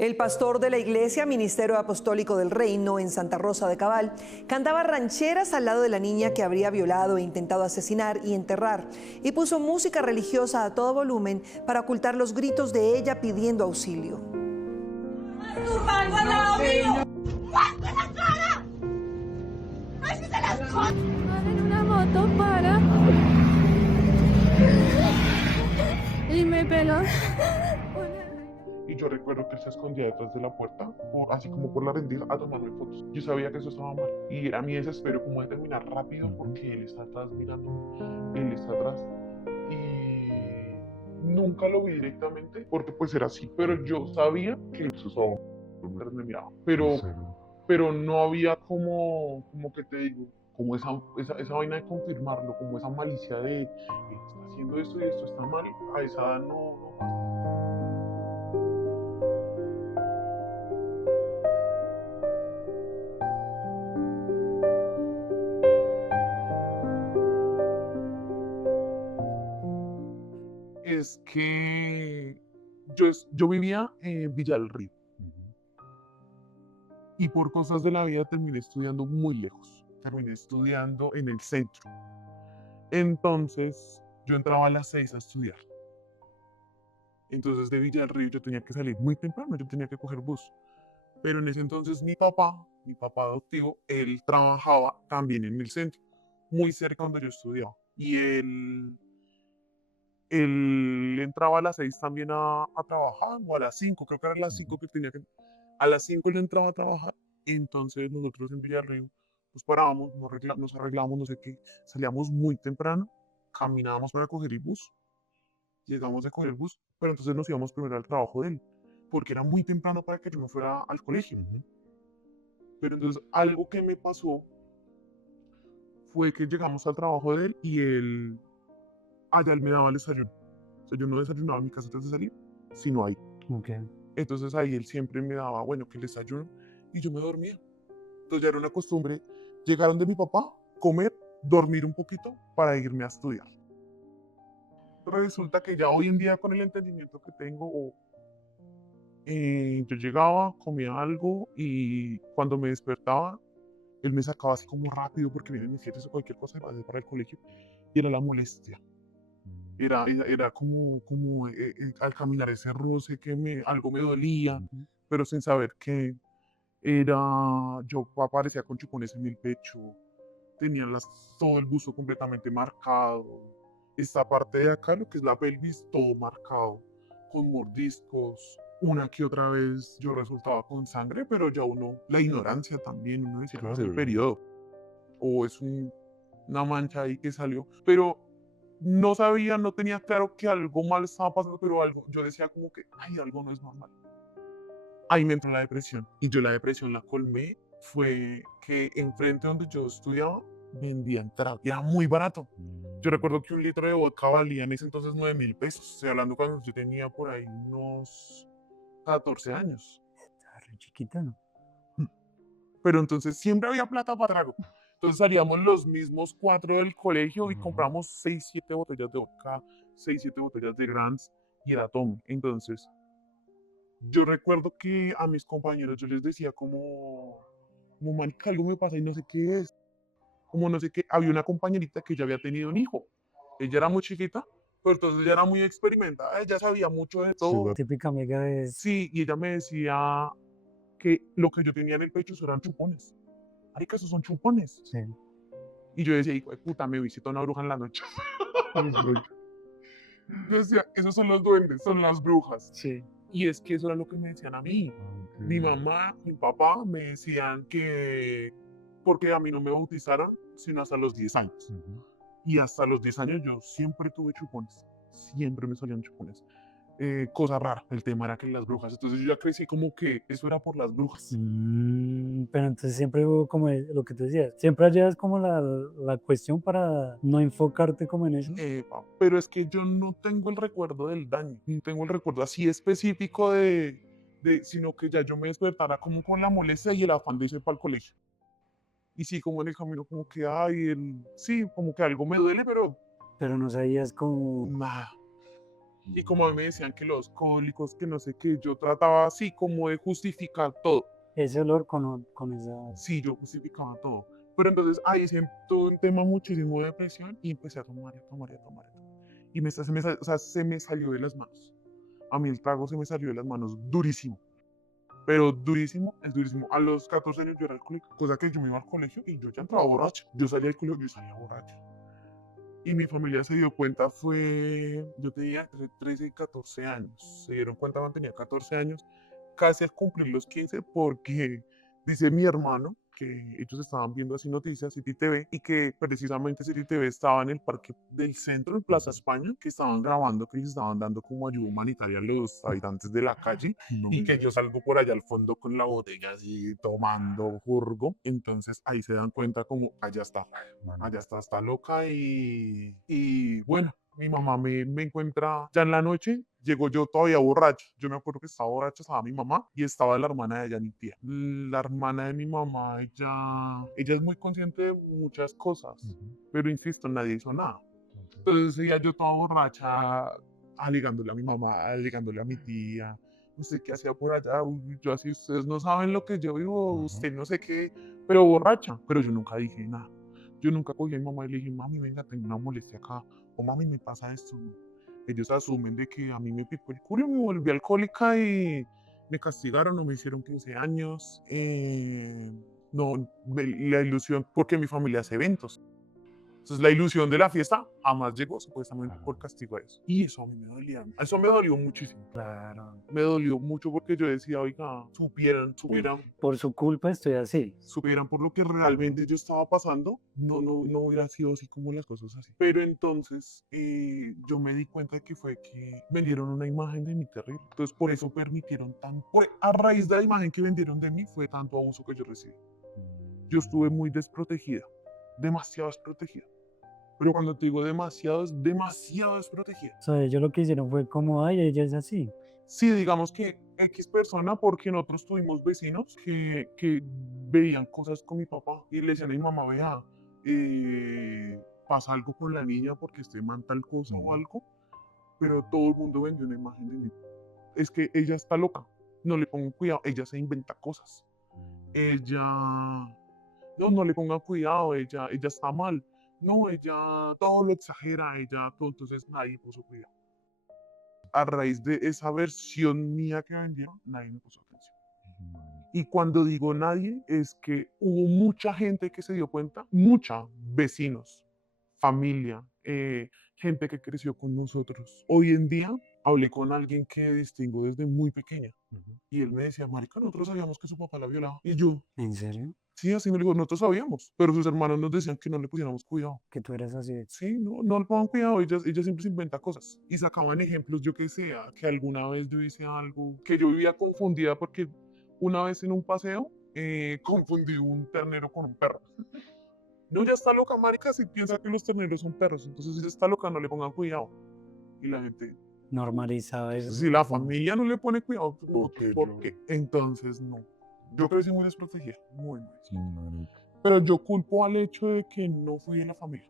El pastor de la iglesia Ministerio Apostólico del Reino en Santa Rosa de Cabal cantaba rancheras al lado de la niña que habría violado e intentado asesinar y enterrar, y puso música religiosa a todo volumen para ocultar los gritos de ella pidiendo auxilio. ¡Masturbando al lado mío! ¡Muestra la cara! ¡Muestra las cosas! En una moto para y me peló. Y yo recuerdo que él se escondía detrás de la puerta, así como por la rendija, a tomarme fotos. Yo sabía que eso estaba mal. Y era mi desespero como de terminar rápido porque él está atrás mirando. Él está atrás. Y nunca lo vi directamente porque pues era así. Pero yo sabía que él se estaba me miraba. Pero no había como que te digo, como esa vaina de confirmarlo, como esa malicia de está haciendo esto y esto está mal. A esa edad no pasa. Es que yo vivía en Villa del Río y por cosas de la vida terminé estudiando muy lejos. Terminé estudiando en el centro. Entonces yo entraba a las 6 a estudiar. Entonces de Villa del Río yo tenía que salir muy temprano, yo tenía que coger bus. Pero en ese entonces mi papá adoptivo, él trabajaba también en el centro, muy cerca donde yo estudiaba. Y él entraba a las 6 también a trabajar, o a las 5 creo que era a las 5 que tenía que... A las 5 él entraba a trabajar, entonces nosotros en Villarrío nos parábamos, nos arreglábamos, no sé qué, salíamos muy temprano, caminábamos para coger el bus, llegamos a coger el bus, pero entonces nos íbamos primero al trabajo de él, porque era muy temprano para que yo me fuera al colegio. Pero entonces algo que me pasó fue que llegamos al trabajo de él y allá él me daba el desayuno. O sea, yo no desayunaba en mi casa antes de salir, sino ahí. Okay. Entonces ahí él siempre me daba, bueno, que el desayuno y yo me dormía. Entonces ya era una costumbre llegar donde mi papá, comer, dormir un poquito para irme a estudiar. Resulta que ya hoy en día con el entendimiento que tengo, yo llegaba, comía algo y cuando me despertaba, él me sacaba así como rápido porque vienen mis siete o cualquier cosa para el colegio y era la molestia. Era como al caminar ese roce que algo me dolía, pero sin saber que era, yo aparecía con chupones en el pecho, tenía todo el busto completamente marcado, esta parte de acá, lo que es la pelvis, todo marcado, con mordiscos, una que otra vez yo resultaba con sangre, pero ya la ignorancia también, uno decía, "No, es el periodo, o es una mancha ahí que salió", pero no sabía, no tenía claro que algo mal estaba pasando, pero yo decía como que, ay, algo no es normal. Ahí me entró la depresión. Y yo la depresión la colmé, fue que enfrente donde yo estudiaba, vendían trago. Y era muy barato. Yo recuerdo que un litro de vodka valía en ese entonces 9.000 pesos. Estoy hablando cuando yo tenía por ahí unos 14 años. Estaba re chiquita, ¿no? Pero entonces siempre había plata para trago. Entonces salíamos los mismos cuatro del colegio y compramos 6, 7 botellas de vodka, 6, 7 botellas de Grants y era Tom. Entonces, yo recuerdo que a mis compañeros yo les decía como marica, algo me pasa y no sé qué es. Como no sé qué, había una compañerita que ya había tenido un hijo. Ella era muy chiquita, pero entonces ella era muy experimentada, ella sabía mucho de todo. Típica amiga es. Sí, y ella me decía que lo que yo tenía en el pecho eso eran chupones. Marica, esos son chupones. Sí. Y yo decía, hijo de puta, me visitó una bruja en la noche. Yo decía, esos son los duendes, son las brujas. Sí. Y es que eso era lo que me decían a mí. Mi mamá, mi papá me decían que porque a mí no me bautizaron sino hasta los 10 años. Y hasta los 10 años yo siempre tuve chupones. Siempre me salían chupones. Cosa rara, el tema era que las brujas. Entonces yo ya crecí como que eso era por las brujas. Pero entonces siempre hubo como lo que tú decías, siempre hallas como la cuestión para no enfocarte como en eso. Pero es que yo no tengo el recuerdo del daño, no tengo el recuerdo así específico sino que ya yo me despertara como con la molestia y el afán de irse para el colegio. Y sí, como en el camino, como que, sí, como que algo me duele, pero Pero no sabías como. nada. Y como a mí me decían que los cólicos, que no sé qué, yo trataba así como de justificar todo. Ese olor con esa... Sí, yo justificaba todo. Pero entonces ahí siento un tema muchísimo de depresión y empecé a tomar y a tomar y a tomar. Y o sea, se me salió de las manos. A mí el trago se me salió de las manos durísimo. Pero durísimo, es durísimo. A los 14 años yo era alcohólico, cosa que yo me iba al colegio y yo ya entraba borracho. Yo salía del colegio y yo salía borracho. Y mi familia se dio cuenta yo tenía entre 13 y 14 años. Se dieron cuenta cuando tenía 14 años, casi al cumplir los 15, porque dice mi hermano que ellos estaban viendo así noticias, City TV, y que precisamente City TV estaba en el parque del centro, en Plaza España, que estaban grabando, que ellos estaban dando como ayuda humanitaria a los habitantes de la calle, y que yo salgo por allá al fondo con la botella así tomando jurgo. Entonces ahí se dan cuenta como, allá está loca y bueno, mi mamá me encuentra ya en la noche, llego yo todavía borracho. Yo me acuerdo que estaba borracho, estaba mi mamá y estaba la hermana de ella, mi tía. La hermana de mi mamá, ella es muy consciente de muchas cosas, pero insisto, nadie hizo nada. Entonces ella yo toda borracha, alegándole a mi mamá, alegándole a mi tía. ¿Usted qué hacía por allá? Uy, yo así, ustedes no saben lo que yo vivo, usted no sé qué, pero borracha. Pero yo nunca dije nada. Yo nunca cogí a mi mamá y le dije, mami, venga, tengo una molestia acá. O mami, me pasa esto. Ellos asumen de que a mí me picó el culo, me volví alcohólica y me castigaron o me hicieron 15 años. No, la ilusión, porque mi familia hace eventos. Entonces la ilusión de la fiesta jamás llegó, supuestamente por castigo a eso. Y eso a mí me dolía. Eso me dolió muchísimo. Claro. Me dolió mucho porque yo decía, oiga, supieran Por su culpa estoy así. por lo que realmente yo estaba pasando, no hubiera sido así como las cosas así. Pero entonces yo me di cuenta de que fue que vendieron una imagen de mí terrible. Entonces por eso permitieron a raíz de la imagen que vendieron de mí fue tanto abuso que yo recibí. Yo estuve muy desprotegida, demasiado desprotegida. Pero cuando te digo demasiado, es demasiado desprotegida. O sea, ellos lo que hicieron fue como, ay, ella es así. Sí, digamos que X persona, porque nosotros tuvimos vecinos que veían cosas con mi papá y le decían a mi mamá, vea, pasa algo con la niña porque este man tal cosa o algo, pero todo el mundo vendió una imagen de mí. Es que ella está loca, no le pongan cuidado, ella se inventa cosas. Ella, no le pongan cuidado, ella está mal. No, ella todo lo exagera, ella todo, entonces nadie puso cuidado. A raíz de esa versión mía que vendieron, nadie me puso atención. Y cuando digo nadie, es que hubo mucha gente que se dio cuenta, vecinos, familia, gente que creció con nosotros. Hoy en día hablé con alguien que distingo desde muy pequeña y él me decía, marica, nosotros sabíamos que su papá la violaba. Y yo, ¿En serio? sí, así me dijo, nosotros sabíamos, pero sus hermanos nos decían que no le pusiéramos cuidado. Que tú eres así. Sí, no le pongan cuidado, ella siempre se inventa cosas. Y sacaban ejemplos, yo que sé, que alguna vez yo hice algo, que yo vivía confundida porque una vez en un paseo confundí un ternero con un perro. No, ya está loca, marica, si piensa que los terneros son perros, entonces si está loca, no le pongan cuidado. Y la gente, Normalizado eso. si la familia no le pone cuidado, ¿por qué? Entonces no. Yo crecí muy desprotegida, muy. Pero yo culpo al hecho de que no fui de la familia,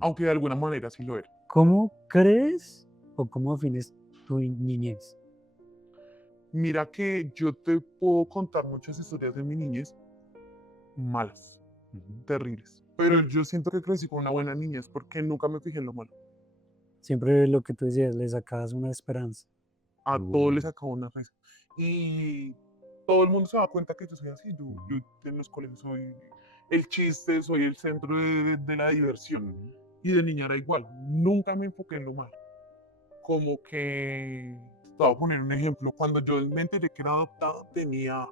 aunque de alguna manera sí lo era. ¿Cómo crees o cómo defines tu niñez? Mira que yo te puedo contar muchas historias de mi niñez malas, terribles. Pero yo siento que crecí con una buena niñez porque nunca me fijé en lo malo. Siempre lo que tú decías, le sacabas una esperanza. A todos les sacaba una risa. Y todo el mundo se da cuenta que yo soy así. Yo en los colegios soy el chiste, soy el centro de la diversión. Y de niña era igual. Nunca me enfoqué en lo malo. Como que, te voy a poner un ejemplo. Cuando yo me enteré que era adoptado, tenía,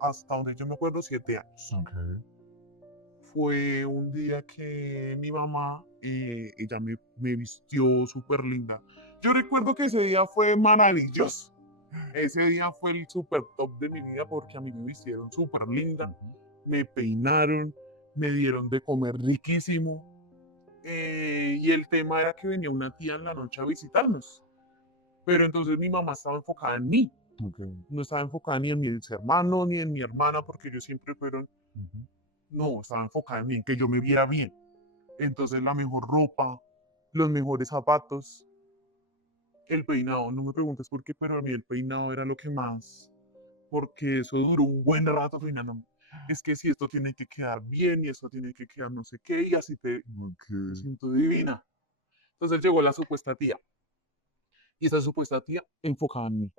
hasta donde yo me acuerdo, 7 años. Fue un día que mi mamá, ella me vistió súper linda. Yo recuerdo que ese día fue maravilloso. Ese día fue el súper top de mi vida porque a mí me vistieron súper linda, me peinaron, me dieron de comer riquísimo. Y el tema era que venía una tía en la noche a visitarnos. Pero entonces mi mamá estaba enfocada en mí. No estaba enfocada ni en mis hermanos ni en mi hermana porque ellos siempre fueron... No, estaba enfocada en mí, en que yo me viera bien. Entonces la mejor ropa, los mejores zapatos. El peinado, no me preguntes por qué, pero a mí el peinado era lo que más, porque eso duró un buen rato peinándome. Es que si esto tiene que quedar bien y esto tiene que quedar no sé qué, y así me siento divina. Entonces llegó la supuesta tía, y esa supuesta tía enfocada en mí,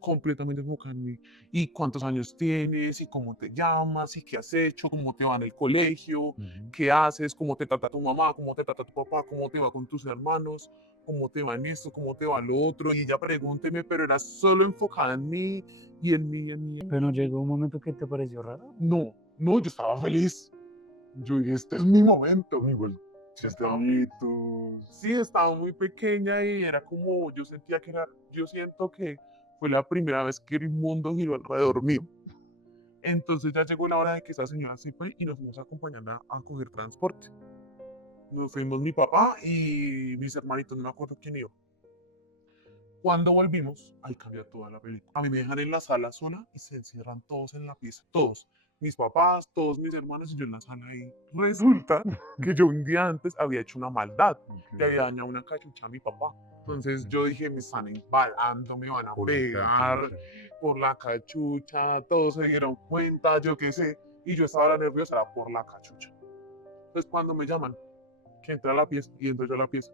completamente enfocada en mí. ¿Y cuántos años tienes? ¿Y cómo te llamas? ¿Y qué has hecho? ¿Cómo te va en el colegio? ¿Qué haces? ¿Cómo te trata tu mamá? ¿Cómo te trata tu papá? ¿Cómo te va con tus hermanos? ¿Cómo te va en esto? ¿Cómo te va lo otro? Y ella pregúnteme, pero era solo enfocada en mí y en mí y en mí. Pero no llegó un momento que te pareció raro. No, no, yo estaba feliz. Yo dije, este es mi momento. Igual, si estaba, sí, estaba muy pequeña y era como, yo sentía que era, yo siento que fue la primera vez que el mundo giró alrededor mío. Entonces ya llegó la hora de que esa señora se fue y nos fuimos acompañando a coger transporte. Nos fuimos mi papá y mis hermanitos, no me acuerdo quién iba. Cuando volvimos, ahí cambia toda la película. A mí me dejan en la sala sola y se encierran todos en la pieza. Todos. Mis papás, todos mis hermanos y yo en la sala ahí. Resulta que yo un día antes había hecho una maldad. Le había dañado una cachucha a mi papá. Entonces yo dije, me están embalando, me van a pegar por la cachucha. Todos se dieron cuenta, yo qué sé. Y yo estaba nerviosa era por la cachucha. Entonces cuando me llaman, que entra a la pieza y entro yo a la pieza.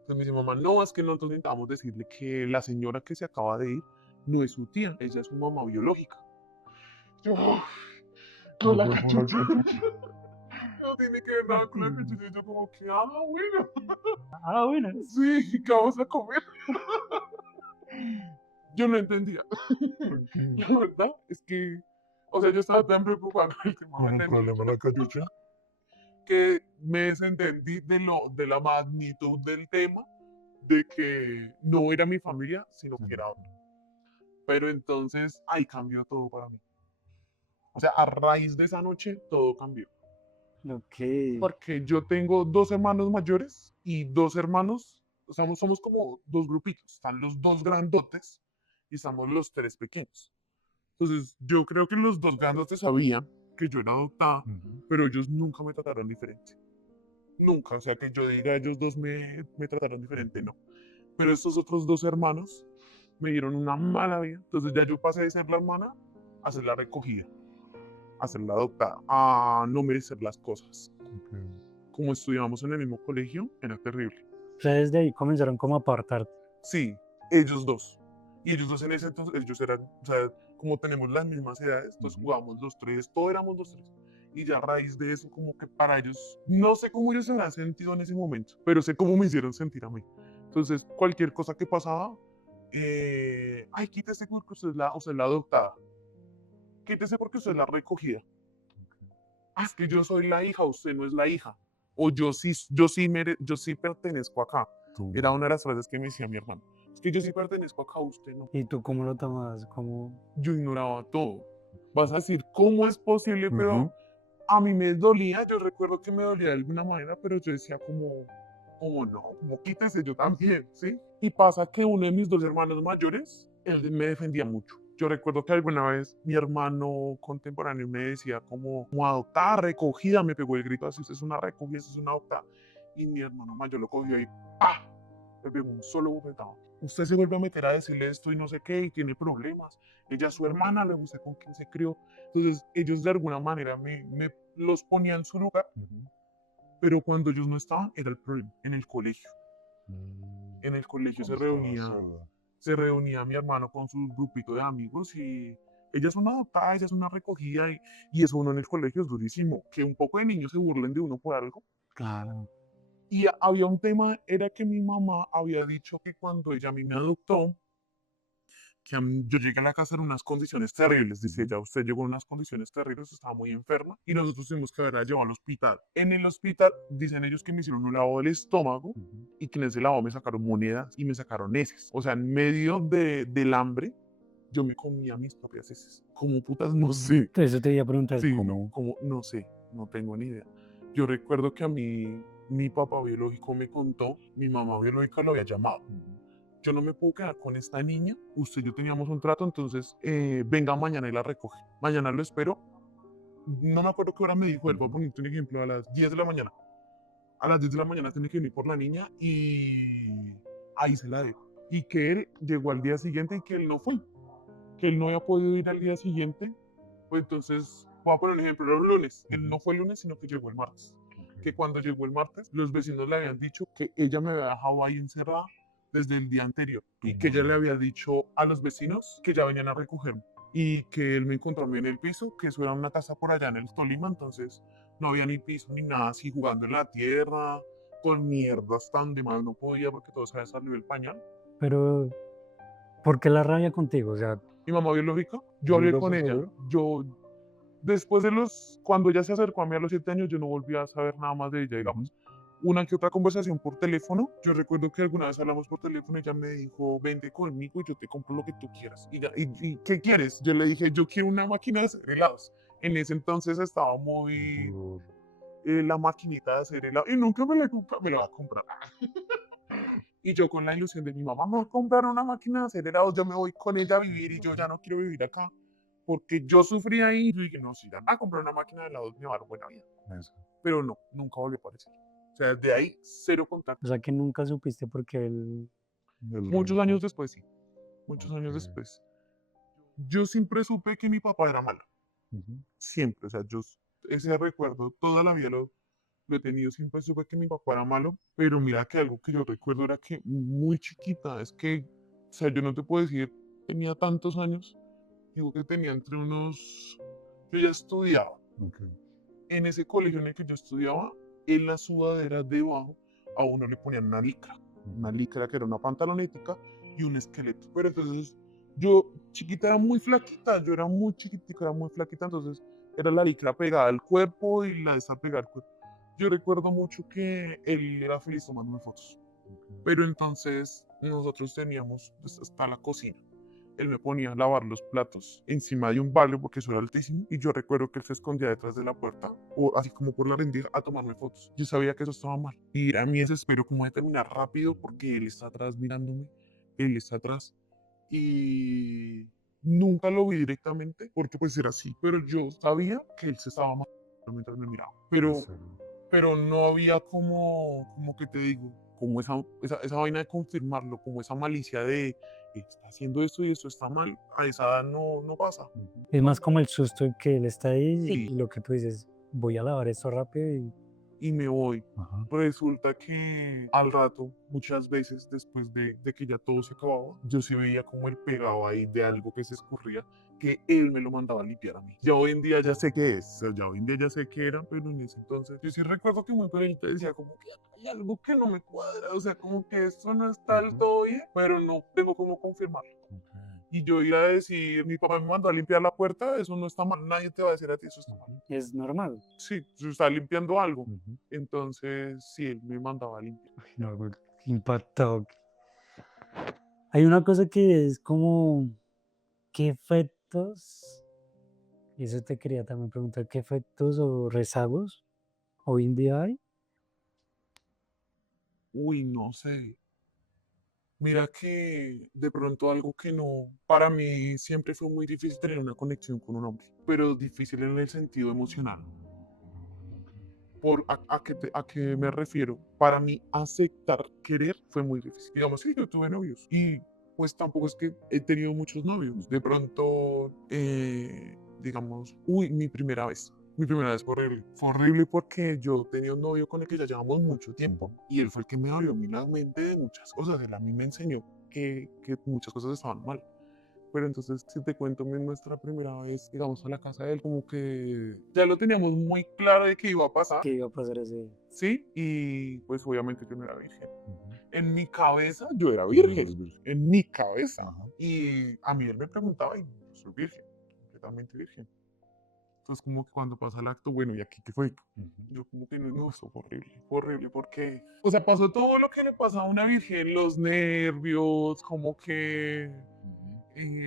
Entonces me dice mamá, no, es que nosotros necesitamos decirle que la señora que se acaba de ir no es su tía, ella es su mamá biológica. Yo, con la cachucha. No tiene que ver nada con la cachucha. Yo como que, bueno. Ah, bueno. Sí, ¿qué vamos a comer? Yo no entendía. La verdad es que, o sea, yo estaba tan preocupado con el tema del problema de la cachucha que me desentendí de la magnitud del tema, de que no era mi familia, sino que era otra. Pero entonces ahí cambió todo para mí. O sea, a raíz de esa noche todo cambió. Ok. Porque yo tengo dos hermanos mayores y dos hermanos, somos como dos grupitos. Están los dos grandotes y estamos los tres pequeños. Entonces, yo creo que los dos grandotes sabían que yo era adoptada, pero ellos nunca me trataron diferente. Nunca, o sea, que yo diga ellos dos me trataron diferente, no. Pero estos otros dos hermanos me dieron una mala vida. Entonces ya yo pasé de ser la hermana a ser la recogida, a ser la adoptada, a no merecer las cosas. Como estudiábamos en el mismo colegio, era terrible. O sea, desde ahí comenzaron como a apartarte. Sí, ellos dos. Y ellos dos en ese entonces, ellos eran, o sea, como tenemos las mismas edades, entonces jugábamos los tres, todos éramos los tres. Y ya a raíz de eso, como que para ellos, no sé cómo ellos se han sentido en ese momento, pero sé cómo me hicieron sentir a mí. Entonces, cualquier cosa que pasaba, ay, quítese porque usted es la adoptada. Quítese porque usted es la recogida. Ah, es que yo soy la hija, usted no es la hija. O yo sí pertenezco acá. Era una de las frases que me decía mi hermano. Es que yo sí pertenezco acá, usted no. ¿Y tú cómo lo tomabas? ¿Cómo? Yo ignoraba todo. Vas a decir, ¿cómo es posible? Pero a mí me dolía, yo recuerdo que me dolía de alguna manera, pero yo decía como no, como quítese yo también, ¿sí? Y pasa que uno de mis dos hermanos mayores, él me defendía mucho. Yo recuerdo que alguna vez mi hermano contemporáneo me decía como adoptada, recogida, me pegó el grito así, usted es una recogida, usted es una adoptada. Y mi hermano mayor lo cogió y ¡pah! Me pegó un solo bofetado. Usted se vuelve a meter a decirle esto y no sé qué, y tiene problemas. Ella es su hermana, luego usted con quién se crió. Entonces ellos de alguna manera me los ponían en su lugar, pero cuando ellos no estaban era el problema, en el colegio. En el colegio se reunía mi hermano con su grupito de amigos y ella es una adoptada, ella es una recogida y eso uno en el colegio es durísimo, que un poco de niños se burlen de uno por algo. Claro. Y había un tema, era que mi mamá había dicho que cuando ella a mí me adoptó, que yo llegué a la casa en unas condiciones terribles. Dice, ya usted llegó en unas condiciones terribles, estaba muy enferma y nosotros tuvimos que haberla llevado al hospital. En el hospital dicen ellos que me hicieron un lavado del estómago y que en ese lavado me sacaron monedas y me sacaron heces. O sea, en medio del hambre, yo me comía mis propias heces. Como putas, no sé. Entonces eso te iba a preguntar. Sí, no sé, no tengo ni idea. Yo recuerdo que a mí, mi papá biológico me contó, mi mamá biológica lo había llamado. Yo no me puedo quedar con esta niña, usted y yo teníamos un trato, entonces venga mañana y la recoge. Mañana lo espero. No me acuerdo qué hora me dijo él, voy a ponerte un ejemplo, a las 10 de la mañana. A las 10 de la mañana tiene que venir por la niña y ahí se la dejo. Y que él llegó al día siguiente y que él no fue, que él no había podido ir al día siguiente. Pues entonces, voy a poner un ejemplo, era el lunes. Él no fue el lunes, sino que llegó el martes. Que cuando llegó el martes, los vecinos le habían dicho que ella me había dejado ahí encerrada desde el día anterior y que ella le había dicho a los vecinos que ya venían a recogerme y que él me encontró a mí en el piso, que eso era una casa por allá en el Tolima, entonces no había ni piso ni nada, así jugando en la tierra, con mierdas tan de mal no podía porque todo se había salido del pañal. Pero, ¿por qué la rabia contigo? O sea, Mi mamá biológica, yo hablé con ella, después de cuando ella se acercó a mí a los 7 años, yo no volví a saber nada más de ella, digamos. Una que otra conversación por teléfono. Yo recuerdo que alguna vez hablamos por teléfono y ella me dijo, vente conmigo y yo te compro lo que tú quieras. ¿Y qué quieres? Yo le dije, yo quiero una máquina de hacer helados. En ese entonces estaba muy la maquinita de hacer helado y nunca me la va a comprar. Y yo con la ilusión de mi mamá me va a comprar una máquina de hacer helados, yo me voy con ella a vivir y yo ya no quiero vivir acá. Porque yo sufrí ahí y yo dije, no, si ya a comprar una máquina de helados me va a dar buena vida. Eso. Pero no, nunca volvió a aparecer. O sea, desde ahí, cero contacto. o sea que nunca supiste por qué él... Muchos años después, sí. Muchos años Ok. después. Yo siempre supe que mi papá era malo. Ujú. Siempre. O sea, ese recuerdo toda la vida lo he tenido. Siempre supe que mi papá era malo. Pero mira que algo que yo recuerdo era que muy chiquita, es que, o sea, yo no te puedo decir, tenía tantos años. Digo que tenía entre unos... Yo ya estudiaba. Ok. En ese colegio en el que yo estudiaba, en la sudadera debajo, a uno le ponían una licra. Una licra que era una pantalonética y un esqueleto. Pero entonces, yo chiquita era muy flaquita, yo era muy chiquitica, era muy flaquita, entonces era la licra pegada al cuerpo y la esa pegada al cuerpo. Yo recuerdo mucho que él era feliz tomándome fotos. Pero entonces nosotros teníamos pues, hasta la cocina. Él me ponía a lavar los platos encima de un balde porque eso era altísimo y yo recuerdo que él se escondía detrás de la puerta o así como por la rendija a tomarme fotos. Yo sabía que eso estaba mal y era mi desespero como de terminar rápido porque él está atrás mirándome, él está atrás y nunca lo vi directamente porque pues era así, pero yo sabía que él se estaba mal mientras me miraba. Pero no había como que te digo, como esa vaina de confirmarlo, como esa malicia de está haciendo esto y esto está mal, a esa edad no pasa. Es más como el susto de que él está ahí Sí. y lo que tú dices, voy a lavar esto rápido y... Y me voy. Ajá. Resulta que al rato, muchas veces después de que ya todo se acababa, yo sí veía como el pegado ahí de algo que se escurría, que él me lo mandaba a limpiar a mí. Ya hoy en día ya sé qué es, o sea, ya hoy en día ya sé qué era, pero en ese entonces yo sí recuerdo que muy pequeñita decía como que hay algo que no me cuadra, o sea, como que esto no está del todo bien, pero no tengo cómo confirmarlo. Ok. Y yo iba a decir, mi papá me mandó a limpiar la puerta, eso no está mal, nadie te va a decir a ti, eso está mal. Es normal. Sí, se está limpiando algo. Ujú. Entonces, sí, él me mandaba a limpiar. No, güey, impactado. Hay una cosa que es como, ¿qué efectos? Y eso te quería también preguntar, ¿qué efectos o rezagos hoy en día hay? Uy, no sé. Mira que de pronto algo que no, para mí siempre fue muy difícil tener una conexión con un hombre, pero difícil en el sentido emocional. ¿A qué me refiero? Para mí aceptar querer fue muy difícil. Digamos, sí, yo tuve novios y pues tampoco es que he tenido muchos novios. De pronto, digamos, uy, mi primera vez. Mi primera vez fue horrible. Fue horrible porque yo tenía un novio con el que ya llevamos mucho tiempo y él fue el que me abrió a mí la mente de muchas cosas. Él a mí me enseñó que muchas cosas estaban mal. Pero entonces, si te cuento nuestra primera vez, digamos, a la casa de él, como que ya lo teníamos muy claro de que iba a pasar, ¿Qué iba a pasar ese? ¿sí? Y pues obviamente yo no era virgen. Ujú. En mi cabeza yo era Tú virgen, eres virgen. en mi cabeza. Ajá. Y a mí él me preguntaba, y yo soy virgen, completamente virgen. Entonces como que cuando pasa el acto, bueno, ¿y aquí qué fue? Ujú. Yo como que no, eso fue horrible porque, o sea, pasó todo lo que le pasa a una virgen, los nervios, como que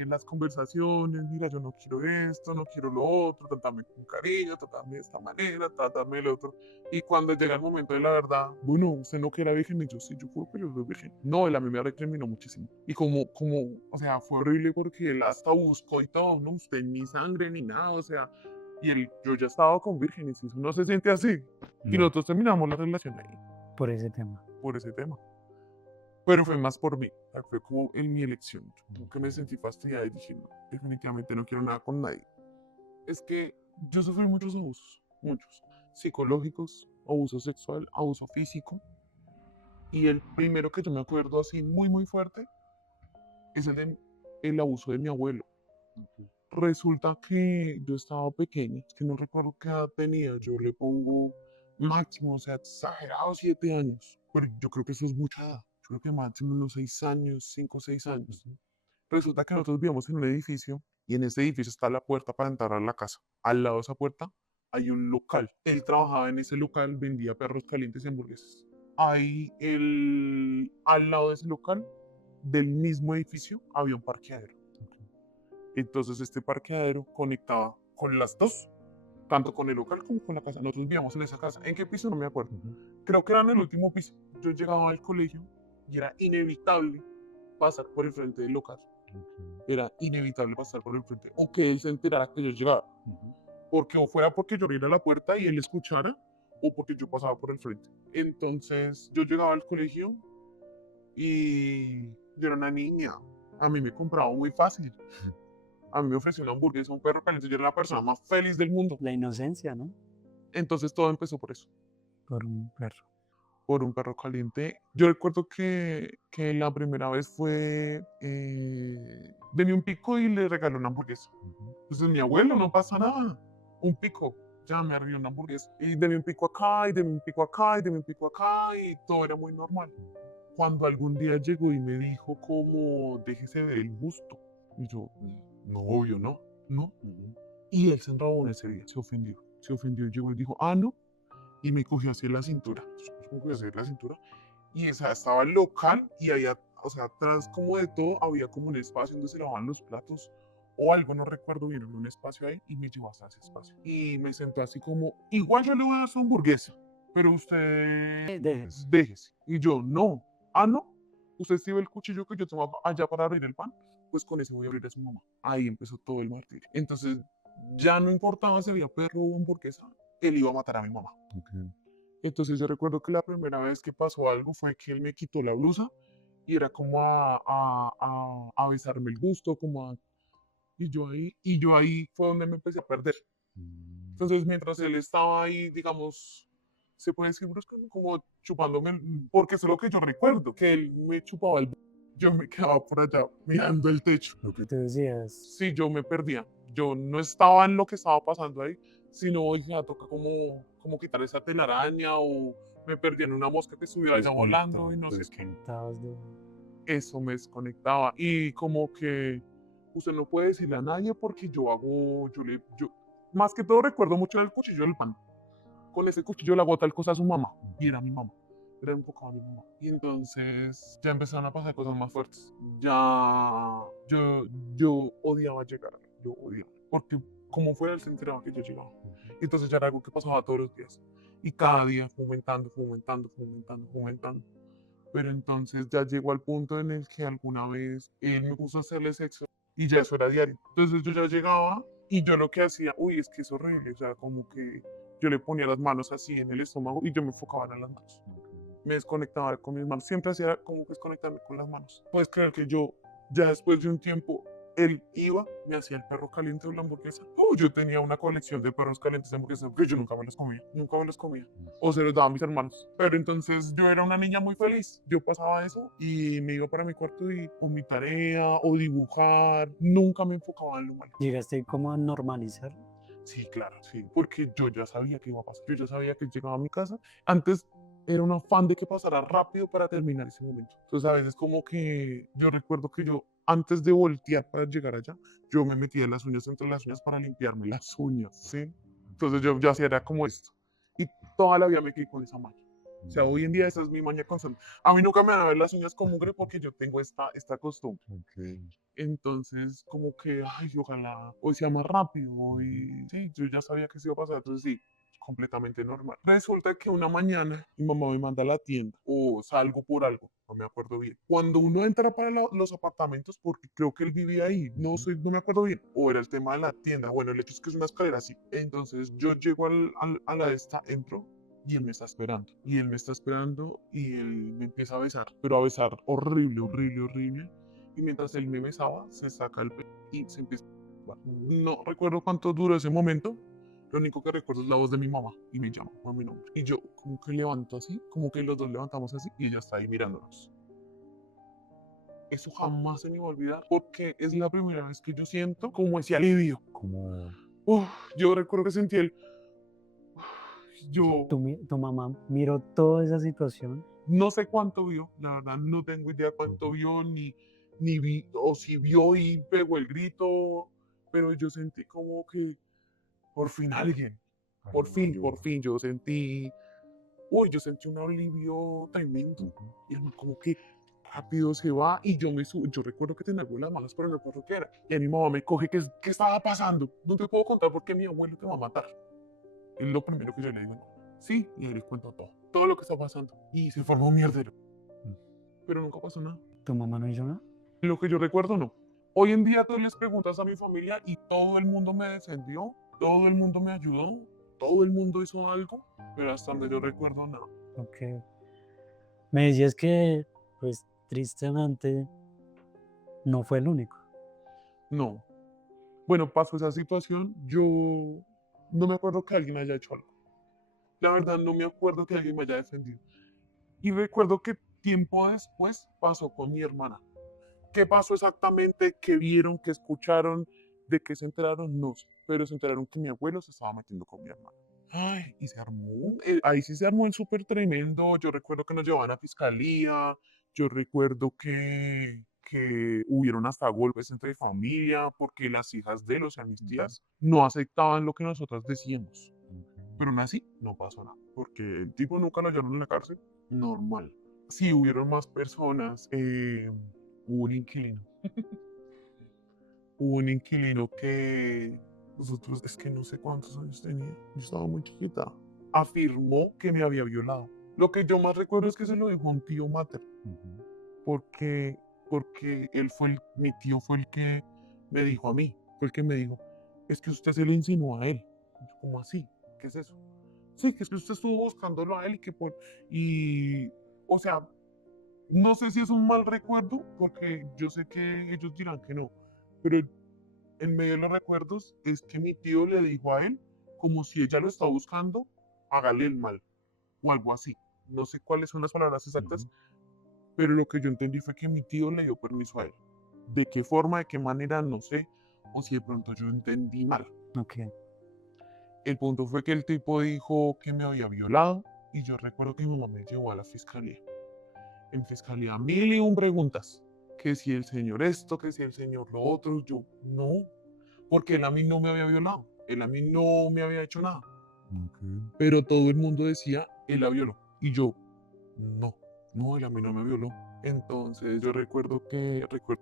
las conversaciones, mira, yo no quiero esto, no quiero lo otro, trátame con cariño, trátame de esta manera, trátame el otro. Y cuando llega el momento de la verdad, bueno, usted no que era virgen, y yo sí, yo juro que yo soy virgen. No, él a mí me recriminó muchísimo. Y o sea, fue horrible porque él hasta buscó y todo, no, usted ni sangre ni nada, o sea, y yo ya estaba con vírgenes, y eso no se siente así. Y No. nosotros terminamos la relación ahí, por ese tema. por ese tema. Pero fue más por mí, o sea, fue como en mi elección. Como que me sentí fastidiada y dije, no, definitivamente no quiero nada con nadie. Es que yo sufrí muchos abusos, muchos. Psicológicos, abuso sexual, abuso físico. Y el primero que yo me acuerdo así muy, muy fuerte es el abuso de mi abuelo. Resulta que yo estaba pequeña, que no recuerdo qué edad tenía, yo le pongo máximo, o sea, exagerado 7 años, pero yo creo que eso es mucha edad, yo creo que máximo unos 6 años, 5 o 6 años. Resulta que nosotros vivíamos en un edificio y en ese edificio está la puerta para entrar a la casa. Al lado de esa puerta hay un local. Él trabajaba en ese local, vendía perros calientes y hamburguesas. Ahí, al lado de ese local, del mismo edificio, había un parqueadero. Entonces este parqueadero conectaba con las dos, tanto con el local como con la casa. Nosotros vivíamos en esa casa. ¿En qué piso? No me acuerdo. Creo que era en el último piso. Yo llegaba al colegio y era inevitable pasar por el frente del local. Era inevitable pasar por el frente. O que él se enterara que yo llegaba. Porque o fuera porque yo abriera la puerta y él escuchara, o porque yo pasaba por el frente. Entonces yo llegaba al colegio y yo era una niña. A mí me compraba muy fácil. A mí me ofreció una hamburguesa, un perro caliente. Yo era la persona más feliz del mundo. La inocencia, ¿no? Entonces todo empezó por eso, Por un perro. por un perro caliente. Yo recuerdo que la primera vez fue, de un pico y le regaló una hamburguesa. Entonces mi abuelo, no pasa nada, un pico, ya me arregló una hamburguesa. Y de un pico acá, y de un pico acá, y de un pico acá, y todo era muy normal. Cuando algún día llegó y me dijo como, déjese ver el busto. Y yo, no, obvio, no, no. Y él se enrabó en ese día, se ofendió y llegó y dijo, ah, no. Y me cogió así la cintura, me cogió así la cintura. Y esa estaba el local y había, o sea, atrás como de todo, había como un espacio donde se lavaban los platos o algo, no recuerdo bien, había un espacio ahí y me llevó hasta ese espacio. Y me sentó así como, igual yo le voy a dar su hamburguesa, pero usted déjese. Y yo, no, ah, no, usted sí ve el cuchillo que yo tomaba allá para abrir el pan, pues con ese voy a abrir a su mamá. Ahí empezó todo el martirio. Entonces, ya no importaba si había perro o hamburguesa, él iba a matar a mi mamá. Entonces yo recuerdo que la primera vez que pasó algo fue que él me quitó la blusa y era como a besarme el busto, como a... Y yo ahí fue donde me empecé a perder. Entonces mientras él estaba ahí, digamos, se puede decir bruscamente, como chupándome, porque eso es lo que yo recuerdo, que él me chupaba el... Yo me quedaba por allá mirando el techo. Lo que tú decías. Sí, yo me perdía. Yo no estaba en lo que estaba pasando ahí, sino, oiga, toca como quitar esa telaraña o me perdí en una mosca que estuviera allá volando y no sé qué. Desconectados de... Eso me desconectaba y como que usted no puede decirle a nadie porque más que todo recuerdo mucho el cuchillo del pan. Con ese cuchillo le hago tal cosa a su mamá y era mi mamá. Era enfocado a mi mamá. Y entonces ya empezaron a pasar cosas más fuertes. Ya yo odiaba llegar. Yo odiaba. Porque como fuera él se enteraba que yo llegaba. Entonces ya era algo que pasaba todos los días. Y cada día fue aumentando, fue aumentando, fue aumentando, fue aumentando. Pero entonces ya llegó al punto en el que alguna vez él me puso a hacerle sexo y ya eso era diario. Entonces yo ya llegaba y yo lo que hacía, uy, es que es horrible. O sea, como que yo le ponía las manos así en el estómago y yo me enfocaba en las manos. Me desconectaba con mis manos. Siempre hacía como que desconectarme con las manos. Puedes creer que yo, ya después de un tiempo, él iba, me hacía el perro caliente o la hamburguesa. Yo tenía una colección de perros calientes de hamburguesas, pero yo nunca me los comía. Nunca me los comía. O se los daba a mis hermanos. Pero entonces yo era una niña muy feliz. Yo pasaba eso y me iba para mi cuarto y o mi tarea o dibujar. Nunca me enfocaba en lo malo. ¿Llegaste como a normalizarlo? Sí, claro, sí. Porque yo ya sabía que iba a pasar. Yo ya sabía que llegaba a mi casa. Antes era un afán de que pasara rápido para terminar ese momento. Entonces a veces como que yo recuerdo que yo antes de voltear para llegar allá, yo me metía las uñas entre las uñas para limpiarme las uñas, ¿sí? Entonces yo ya hacía era como esto. Y toda la vida me quedé con esa maña. O sea, hoy en día esa es mi maña constante. A mí nunca me van a ver las uñas con mugre porque yo tengo esta costumbre. Entonces, como que, ay, ojalá hoy sea más rápido. Y sí, yo ya sabía que se iba a pasar. Entonces, sí, completamente normal. Resulta que una mañana mi mamá me manda a la tienda o salgo por algo, no me acuerdo bien. Cuando uno entra para los apartamentos, porque creo que él vivía ahí, no me acuerdo bien, o era el tema de la tienda. Bueno, el hecho es que es una escalera así. Entonces yo llego a la esta, entro y él me está esperando. Y él me está esperando y él me empieza a besar, pero a besar horrible, horrible, horrible. Y mientras él me besaba, se saca el pelo y se empieza a... No recuerdo cuánto duró ese momento. Lo único que recuerdo es la voz de mi mamá y me llama por mi nombre. Y yo como que levanto así, como que los dos levantamos así y ella está ahí mirándonos. Eso jamás se me va a olvidar porque es la primera vez que yo siento como ese alivio. Como Uf, yo recuerdo que sentí el... Yo tu mamá miró toda esa situación. no sé cuánto vio, la verdad no tengo idea cuánto vio, ni vi, o si vio y pegó el grito, pero yo sentí como que por fin alguien, por fin, yo sentí, yo sentí un alivio tremendo, y el man como que rápido se va, y yo yo recuerdo que tenía algo en las manos, pero no recuerdo qué era, y a mi mamá me coge, ¿qué estaba pasando? No te puedo contar porque mi abuelo te va a matar. Es lo primero que yo le digo. Sí, y ahí les cuento todo lo que está pasando. Y se formó un mierdero. Pero nunca pasó nada. ¿Tu mamá no hizo nada? Lo que yo recuerdo, no. Hoy en día tú les preguntas a mi familia y todo el mundo me defendió, todo el mundo me ayudó, todo el mundo hizo algo, pero hasta donde yo recuerdo, nada. Ok. Me decías que, pues, tristemente, no fue el único. No. Bueno, pasó esa situación, yo no me acuerdo que alguien haya hecho algo. La verdad, no me acuerdo que alguien me haya defendido. Y recuerdo que tiempo después pasó con mi hermana. ¿Qué pasó exactamente? ¿Qué vieron? ¿Qué escucharon? ¿De qué se enteraron? No sé. Pero se enteraron que mi abuelo se estaba metiendo con mi hermana. Ay, y se armó. Ahí sí se armó el súper tremendo. Yo recuerdo que nos llevaban a fiscalía. Yo recuerdo que hubieron hasta golpes entre familia porque las hijas de él, o sea, mis tías, no aceptaban lo que nosotras decíamos. Pero aún así, no pasó nada. Porque el tipo nunca lo hallaron en la cárcel. Normal. Sí, hubieron más personas. Hubo un inquilino. Hubo un inquilino que nosotros, es que no sé cuántos años tenía. Yo estaba muy chiquita. Afirmó que me había violado. Lo que yo más recuerdo es que se lo dijo a un tío mater. Porque, porque mi tío fue el que me dijo a mí. Fue el que me dijo, es que usted se lo insinuó a él. Yo, ¿cómo así? ¿Qué es eso? Sí, que es que usted estuvo buscándolo a él y o sea, no sé si es un mal recuerdo, porque yo sé que ellos dirán que no, pero en medio de los recuerdos es que mi tío le dijo a él, como si ella lo está buscando, hágale el mal, o algo así. No sé cuáles son las palabras exactas, pero lo que yo entendí fue que mi tío le dio permiso a él. ¿De qué forma, de qué manera? No sé, o si de pronto yo entendí mal. Ok. El punto fue que el tipo dijo que me había violado y yo recuerdo que mi mamá me llevó a la fiscalía. En fiscalía mil y un preguntas. Que si el señor esto, que si el señor lo otro. Yo, no. Porque él a mí no me había violado. Él a mí no me había hecho nada. Pero todo el mundo decía, él la violó. Y yo, no, él a mí no me violó. Entonces yo recuerdo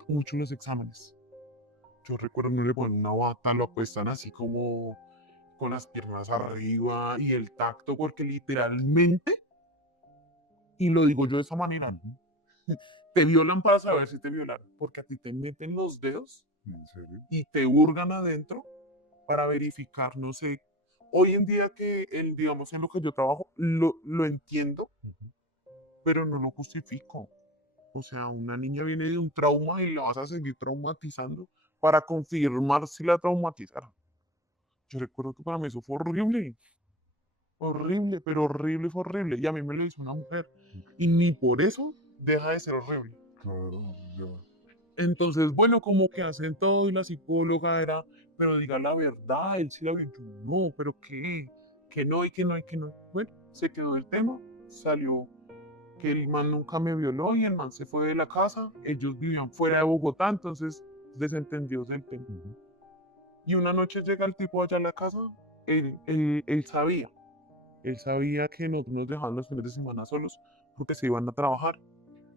mucho los exámenes. Yo recuerdo que no le ponen una bata, lo apuestan así como con las piernas arriba y el tacto, porque literalmente, y lo digo yo de esa manera, te violan para saber si te violaron, porque a ti te meten los dedos y te hurgan adentro para verificar, no sé. Hoy en día digamos, en lo que yo trabajo, lo entiendo, pero no lo justifico. O sea, una niña viene de un trauma y la vas a seguir traumatizando para confirmar si la traumatizaron. Yo recuerdo que para mí eso fue horrible. Horrible, pero horrible fue horrible. Y a mí me lo hizo una mujer. Y ni por eso deja de ser horrible. Entonces, bueno, como que hacen todo y la psicóloga era, pero diga la verdad, él sí la vio. Yo, no, pero ¿qué? Que no, y que no, y que no. Bueno, se quedó el tema, salió que el man nunca me violó y el man se fue de la casa. Ellos vivían fuera de Bogotá, entonces desentendidos del tema. Y una noche llega el tipo allá a la casa, él sabía que nosotros nos dejaban los fines de semana solos porque se iban a trabajar.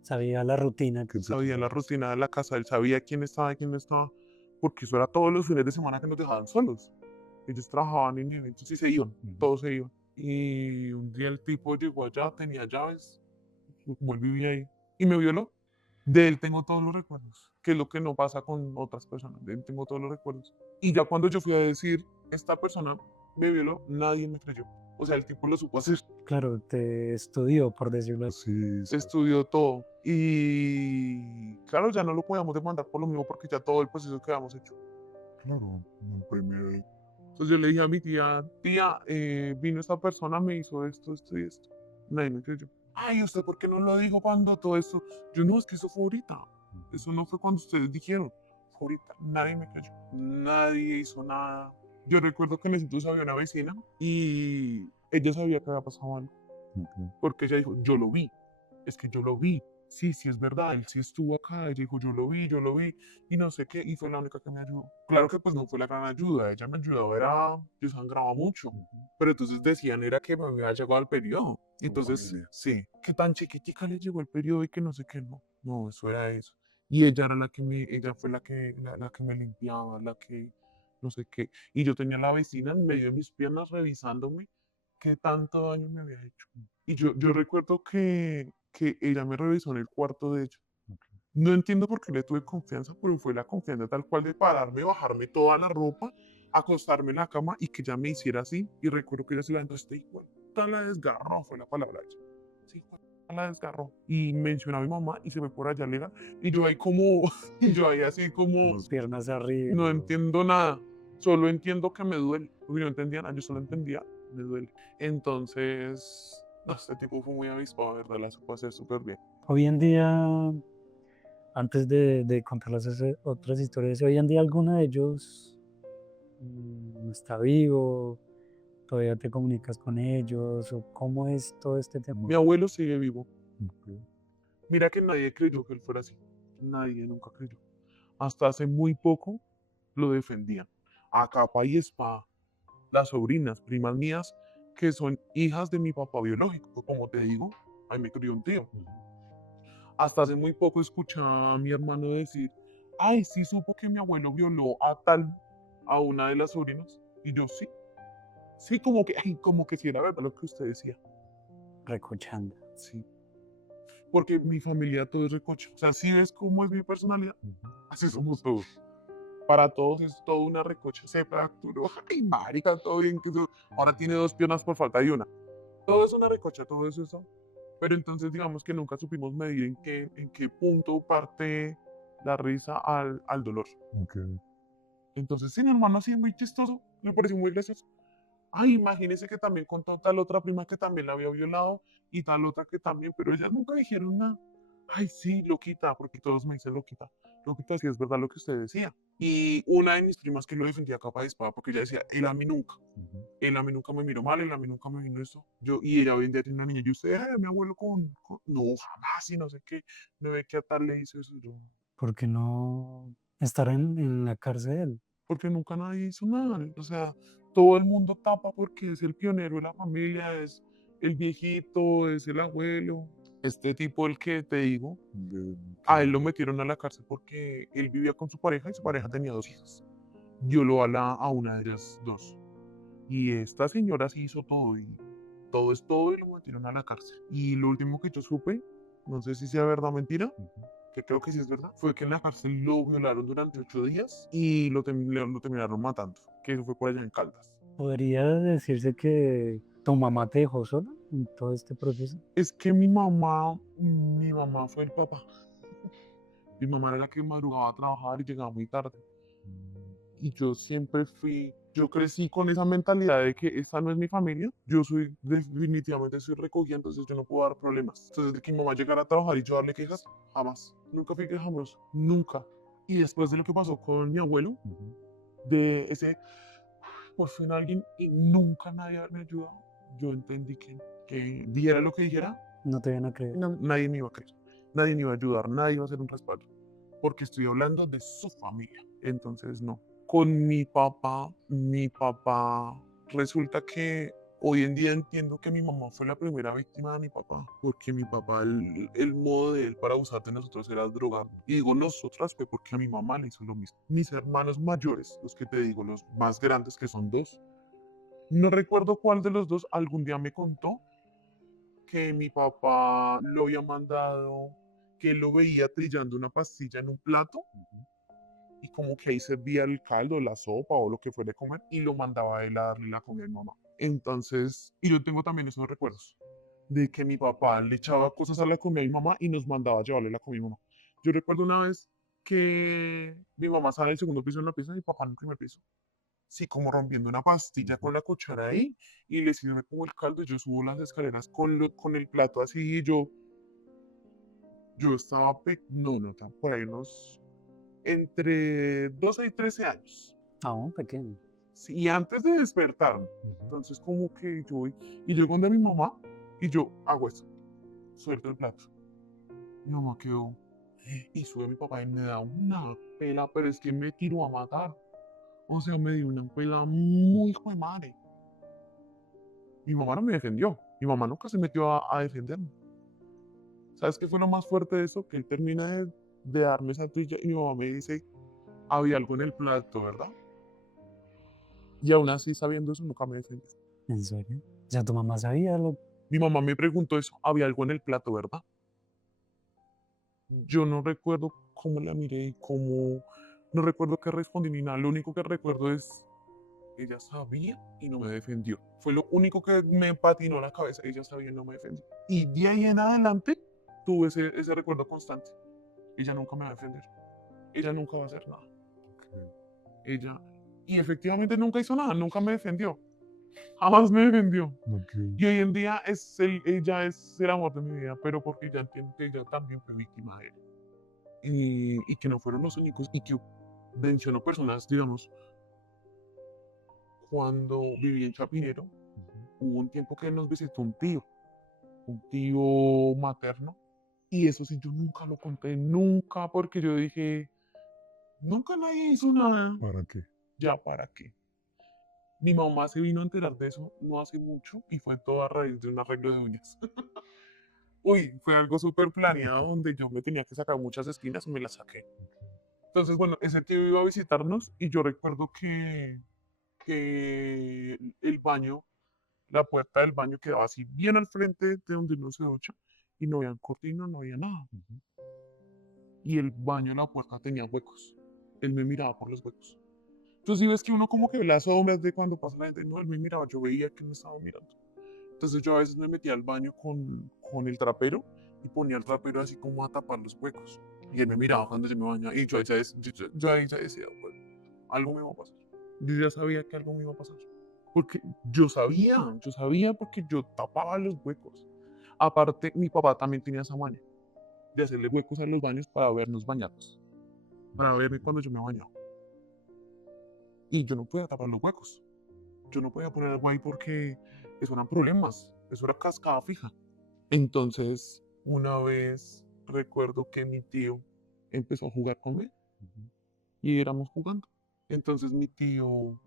Sabía la rutina. Sabía la rutina de la casa, él sabía quién estaba y quién no estaba, porque eso era todos los fines de semana que nos dejaban solos. Ellos trabajaban en eventos y se iban, todos se iban. Y un día el tipo llegó allá, tenía llaves, como él vivía ahí, y me violó. De él tengo todos los recuerdos, que es lo que no pasa con otras personas, de él tengo todos los recuerdos. Y ya cuando yo fui a decir, esta persona me violó, nadie me creyó. O sea, el tipo lo supo hacer. Claro, te estudió, por decirlo así. Sí, estudió todo. Y claro, ya no lo podíamos demandar por lo mismo porque ya todo el proceso que habíamos hecho. Claro, el primero. Entonces yo le dije a mi tía, vino esta persona, me hizo esto, esto y esto. Nadie me creyó. Ay, ¿usted por qué no lo dijo cuando todo esto? Yo no, es que eso fue ahorita. Eso no fue cuando ustedes dijeron. Fue ahorita. Nadie me creyó. Nadie hizo nada. Yo recuerdo que en ese entonces había una vecina y ella sabía que había pasado algo. Porque ella dijo, yo lo vi. Es que yo lo vi. Sí, sí es verdad, él sí estuvo acá. Ella dijo, yo lo vi, y no sé qué, y fue la única que me ayudó. Claro que pues no fue la gran ayuda, ella me ayudó, yo sangraba mucho. Pero entonces decían, era que me había llegado el periodo. Y entonces, sí, que tan chiquitica le llegó el periodo y que no sé qué, no. No, eso era eso. Y ella era ella fue la que me limpiaba, la que no sé qué. Y yo tenía a la vecina en medio de mis piernas revisándome qué tanto daño me había hecho. Y yo recuerdo que ella me revisó en el cuarto de ella. No entiendo por qué le tuve confianza, pero fue la confianza tal cual de pararme, bajarme toda la ropa, acostarme en la cama y que ella me hiciera así. Y recuerdo que ella se levantó, este igual, la desgarró, fue la palabra de ella. Sí, la desgarró. Y mencionó a mi mamá y se fue por allá legal. Y yo ahí como, y yo ahí así como, Las piernas arriba. no entiendo nada. Solo entiendo que me duele. Porque no entendía nada, yo solo entendía, me duele. Entonces, no, este tipo fue muy avispado, de verdad, la supo hacer súper bien. Hoy en día, antes de contar las otras historias, hoy en día alguno de ellos está vivo, todavía te comunicas con ellos, o cómo es todo este tema. Mi abuelo sigue vivo. Mira que nadie creyó que él fuera así. Nadie nunca creyó. Hasta hace muy poco lo defendían. A capa y espada. Las sobrinas, primas mías, que son hijas de mi papá biológico. Como te digo, ahí me crió un tío. Hasta hace muy poco escuchaba a mi hermano decir, ay, sí supo que mi abuelo violó a una de las sobrinas. Y yo sí. Sí, como que sí era verdad lo que usted decía. Recochando. Sí. Porque mi familia todo es recocha. O sea, si ves cómo es mi personalidad, así somos todos. Para todos es toda una recocha. Se fracturó. Ay, marica, todo bien. Ahora tiene 2 piernas por falta de una. Todo es una recocha, todo es eso. Pero entonces digamos que nunca supimos medir en qué punto parte la risa al dolor. Entonces, sí, mi hermano así muy chistoso. Me pareció muy gracioso. Ay, imagínese que también contó tal otra prima que también la había violado y tal otra que también, pero ellas nunca dijeron nada. Ay, sí, loquita, porque todos me dicen loquita. Loquita, sí es verdad lo que usted decía. Y una de mis primas que lo defendía a capa de espada porque ella decía, él a mí nunca. Él a mí nunca me miró mal, él a mí nunca me vino esto. Y ella hoy en día tiene una niña. Y usted, ay, mi abuelo no, jamás, y no sé qué. Me ve que a tal le hizo eso. Yo, ¿Por qué no estar en la cárcel? porque nunca nadie hizo nada. O sea, todo el mundo tapa porque es el pionero de la familia, es el viejito, es el abuelo. Este tipo, el que te digo, a él lo metieron a la cárcel porque él vivía con su pareja y su pareja tenía 2 hijas. Violó a una de ellas 2. Y esta señora sí hizo todo y todo es todo y lo metieron a la cárcel. Y lo último que yo supe, no sé si sea verdad o mentira, que creo que sí es verdad, fue que en la cárcel lo violaron durante 8 días y lo terminaron matando, que eso fue por allá en Caldas. ¿Podría decirse que tu mamá te dejó sola en todo este proceso? Es que mi mamá fue el papá. Mi mamá era la que madrugaba a trabajar y llegaba muy tarde. Y yo crecí con esa mentalidad de que esta no es mi familia, definitivamente soy recogida, entonces yo no puedo dar problemas. Entonces de que mi mamá llegara a trabajar y yo darle quejas, jamás. Nunca fui quejamoso, nunca. Y después de lo que pasó con mi abuelo, de ese, por fin alguien y nunca nadie me ayudó, yo entendí que dijera lo que dijera, No te van a creer. nadie me iba a creer, nadie me iba a ayudar, nadie iba a hacer un respaldo, porque estoy hablando de su familia. Entonces no. Con mi papá resulta que hoy en día entiendo que mi mamá fue la primera víctima de mi papá, porque mi papá, el modo de él para abusar de nosotros era drogar. Y digo nosotras fue porque a mi mamá le hizo lo mismo. Mis hermanos mayores, los que te digo, los más grandes, que son 2, no recuerdo cuál de los 2 algún día me contó que mi papá lo había mandado, que él lo veía trillando una pastilla en un plato y como que ahí servía el caldo, la sopa o lo que fuera de comer y lo mandaba a él a darle la comida a mi mamá. Entonces, y yo tengo también esos recuerdos de que mi papá le echaba cosas a la comida a mi mamá y nos mandaba a llevarle la comida a mi mamá. Yo recuerdo una vez que mi mamá estaba en el segundo piso en la pieza y mi papá en el primer piso. Sí, como rompiendo una pastilla con la cuchara ahí y le sirve como el caldo y yo subo las escaleras con el plato así y yo estaba, no, no, tan por ahí unos entre 12 y 13 años. Aún pequeño. Sí, y antes de despertarme. Entonces como que yo voy y llego donde mi mamá y yo hago eso, suelto el plato. Mi mamá quedó y sube mi papá y me da una pela, pero es que me tiró a matar. O sea, me dio una pela muy hijo de madre. Mi mamá no me defendió. Mi mamá nunca se metió a defenderme. ¿Sabes qué fue lo más fuerte de eso? Que él termina de darme esa trilla y mi mamá me dice, había algo en el plato, ¿verdad? Y aún así, sabiendo eso, nunca me defendió. ¿En serio? O sea, tu mamá sabía lo... Mi mamá me preguntó eso, había algo en el plato, ¿verdad? Yo no recuerdo cómo la miré y cómo... No recuerdo qué respondí ni nada. Lo único que recuerdo es, ella sabía y no me defendió. Fue lo único que me patinó la cabeza. Ella sabía y no me defendió. Y de ahí en adelante tuve ese recuerdo constante. Ella nunca me va a defender. Ella nunca va a hacer nada. Ella... Y efectivamente nunca hizo nada, nunca me defendió. Jamás me defendió. Y hoy en día ella es el amor de mi vida, pero porque ella entiende que ella también fue víctima de él. Y que no fueron los únicos. Y que menciono personas, digamos, cuando viví en Chapinero, hubo un tiempo que nos visitó un tío materno. Y eso sí, yo nunca lo conté, nunca, porque yo dije, nunca nadie hizo nada. ¿Para qué? Ya, ¿para qué? Mi mamá se vino a enterar de eso no hace mucho y fue todo a raíz de un arreglo de uñas. Uy, fue algo súper planeado donde yo me tenía que sacar muchas esquinas y me las saqué. Entonces, bueno, ese tío iba a visitarnos y yo recuerdo que el baño, la puerta del baño quedaba así bien al frente de donde uno se ducha y no había cortina, no había nada. Y el baño, la puerta tenía huecos. Él me miraba por los huecos. Entonces, si ves que uno como que ve las sombras de cuando pasa la gente, no, él me miraba, yo veía que me estaba mirando. Entonces yo a veces me metía al baño con el trapero y ponía el trapero así como a tapar los huecos. Y él me miraba cuando yo me bañaba y yo ahí ya decía, bueno, algo me va a pasar. Yo ya sabía que algo me iba a pasar. Porque yo sabía porque yo tapaba los huecos. Aparte, mi papá también tenía esa manía de hacerle huecos a los baños para vernos bañados. Para verme cuando yo me bañaba. Y yo no podía tapar los huecos. Yo no podía poner algo ahí porque eso eran problemas. Eso era cascada fija. Entonces, una vez recuerdo que mi tío empezó a jugar conmigo y éramos jugando. Entonces mi tío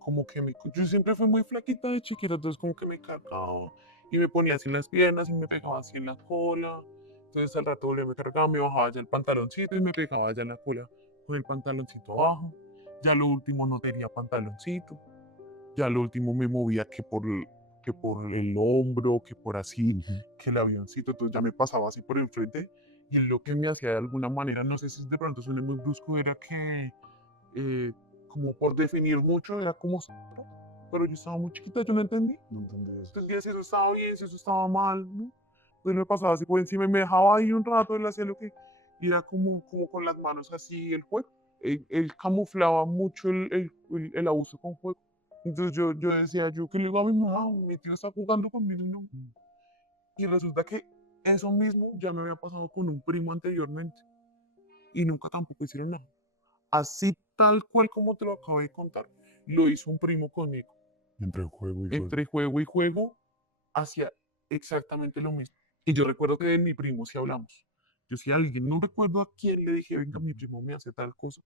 como que yo siempre fui muy flaquita de chiquita, entonces como que me cargaba y me ponía así en las piernas y me pegaba así en la cola. Entonces al rato me cargaba, me bajaba ya el pantaloncito y me pegaba ya en la cola con el pantaloncito abajo. Ya lo último no tenía pantaloncito. Ya lo último me movía que por el hombro, que por así, que el avioncito. Entonces ya me pasaba así por enfrente y lo que me hacía de alguna manera, no sé si de pronto suene muy brusco, era que como por definir mucho, era como, pero yo estaba muy chiquita, yo no entendí. No entendí eso. Entendía si eso estaba bien, si eso estaba mal, ¿no? Entonces me pasaba así por encima y me dejaba ahí un rato, él hacía lo que, y era como con las manos así el juego. Él camuflaba mucho el abuso con juego. Entonces yo decía, yo que le digo a mi mamá, mi tío está jugando conmigo y no. Y resulta que eso mismo ya me había pasado con un primo anteriormente. Y nunca tampoco hicieron nada. Así tal cual como te lo acabé de contar, lo hizo un primo conmigo. Entre juego y juego. Entre juego y juego, hacía exactamente lo mismo. Y yo recuerdo que de mi primo sí hablamos. Yo sí a alguien, no recuerdo a quién le dije, venga, mi primo me hace tal cosa.